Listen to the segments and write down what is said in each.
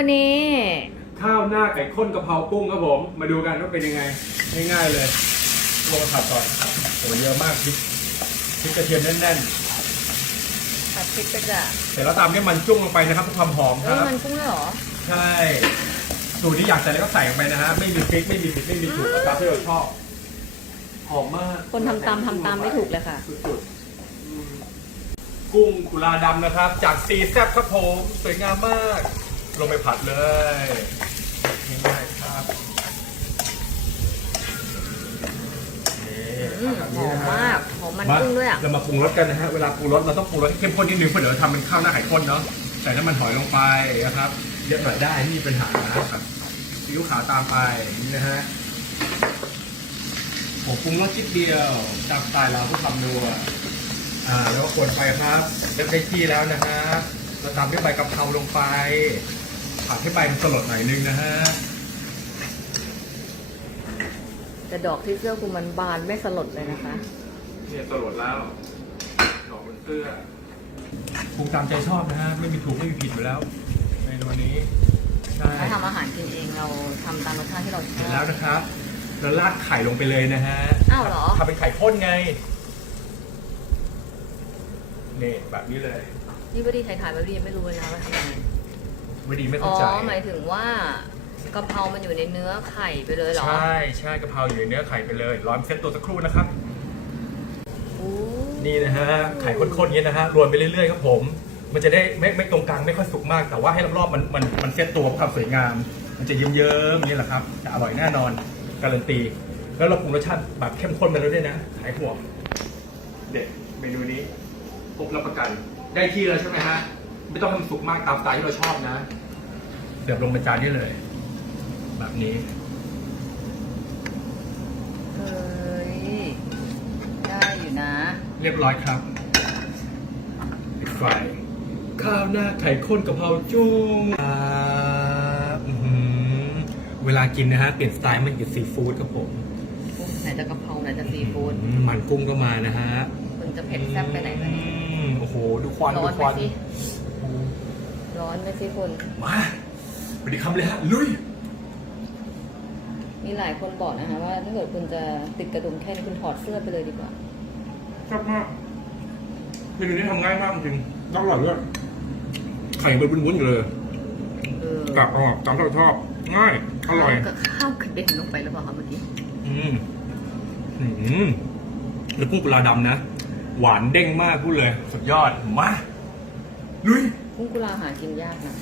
วันนี้ข้าวหน้าไก่ข้นกะเพรากุ้งครับผม มาดูกันว่าเป็นยังไง ง่ายๆเลยลงมาผัดก่อนโอ้เยอะมากพริกพริกกระเทียมแน่นผัดพริกก็จะๆเสร็จแล้วตามด้วยมันจุ้งลงไปนะครับเพื่อความหอมคเอ้ยรับ มันกุ้งเลยเหรอ ใช่สูตรที่อยากใส่แล้วก็ใส่ลงไปนะฮะไม่มีพริกไม่มีผิดไม่มีถูกก็ตามที่เราชอบหอมมากคนทำตามทำตามไม่ถูกเลยค่ะ สุดๆอืมกุ้งกุลาดำนะครับ จากซีแซบครับผมสวยงามมาก ลงไปผัดเลยง่ายๆครับนี่อืมแบบหนี้อมนะฮะมาก หอมมันกุ้งด้วยอะ เรามาปรุงรสกันนะฮะ เวลาปรุงรสเราต้องปรุงรสให้เข้มข้นนิดนึงเพราะเดี๋ยวเราทำเป็นข้าวหน้าไข่ข้นเนาะ ใส่น้ำมันหอยลงไปนะครับ เยอะหน่อยได้ไม่มีปัญหานะครับซีอิ๊วขาวตามไปนี่นะฮะผมปรุงรสชิดเดียวตามสไตล์เราเพื่อความนัวอ่าแล้วก็คนไปครับเริ่มได้ที่แล้วนะฮะเราตามด้วยใบกะเพราลงไป ผัดให้ใบมันสลดหน่อยนึงนะฮะแต่ดอกที่เสื้อคุณมันบานไม่สลดเลยนะคะ เนี่ยสลดแล้วดอกบนเสื้อปรุงตามใจชอบนะฮะ ไม่มีถูกไม่มีผิดอยู่แล้วเมนูนี้ใช่ถ้าทำอาหารกินเองเราทำตามรสชาติที่เราชเสร็จอแล้วบนะครับแล้วราดไข่ลงไปเลยนะฮะอ้าวเหรอ ทำเป็นไข่ข้นไงนี่แบบนี้เลย นี่วดีถ่ายๆวดียังไม่รู้เลยนะว่าทำยังไง ไม่ดีไม่อ๋เข้าอใจ หมายถึงว่ากะเพรามันอยู่ในเนื้อไข่ไปเลยเหรอใช่ใช่กะเพราอยู่ในเนื้อไข่ไปเลยร้อนเซตตัวสักครู่นะครับ อู้นี่นะฮะไข่ข้นๆอย่างนี้นะฮะรวนไปเรื่อยๆครับผม มันจะได้ไม่ไม่ตรงกลางไม่ค่อยสุกมาก แต่ว่าให้รอบๆมันมันมันเซตตัวเพื่อความสวยงาม มันจะเยิ้มๆอย่างนี้แหละครับจะอร่อยแน่นอนการันตี แล้วเราปรุงรสชาติแบบเข้มข้นไปแล้วด้วยนะหายห่วงเด็ดเมนูนี้ครบรับประกัน ได้ที่แล้วใช่ไหมฮะ ไม่ต้องให้มันสุกมากตามสไตล์ที่เราชอบนะเสิร์ฟลงบนจานได้เลย แบบนี้ เฮ้ย ได้อยู่นะ เรียบร้อยครับปิดไฟข้าวหน้าไข่ข้นกะเพราจุ้งครับอื้อหือเวลากินนะฮะ เปลี่ยนสไตล์มันกินซีฟู้ดครับผมไหนจะกะเพราไหนจะซีฟู้ดอืมมันกุ้งก็มานะฮะคุณจะเผ็ดแซ่บไปไหนกันอืมโอ้โห ดูควัน ร้ดูอนคไหมวัน สิ ร้อนไหมสิคุณมาไปดีคำเลยฮะลุย มีหลายคนบอกนะคะว่าถ้าเกิดคุณจะติดกระดุมแค่นี้คุณถอดเสื้อไปเลยดีกว่าชอบมากเมนูนี้ทำง่ายมากจริงๆอร่อยด้วยไข่เป็นวุ้นๆอยู่เลยเออกลับออกตามที่เราชอบ ง่าย อร่อย กับข้าวกระเด็นลงไปหรือเปล่าคะเมื่อกี้อืมอืมแล้วกุ้งกุลาดำนะ หวานเด้งมากพูดเลย สุดยอด มา ลุยกุ้งกุลาหากินยากนะ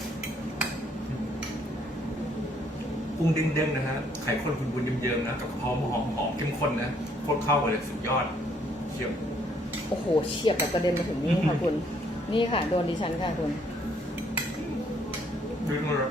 กุ้งเด้งๆนะฮะ ไข่ข้นคุณบุญเยิ้มๆนะ กับกะเพราหอมหอมๆเข้มข้นนะโคตรเข้ากันเลยสุดยอดเชี่ยมโอ้โห เฉียบแบบกระเด็นมาถึงนี่ค่ะคุณ นี่ค่ะ โดนดิฉันค่ะคุณดึงเลย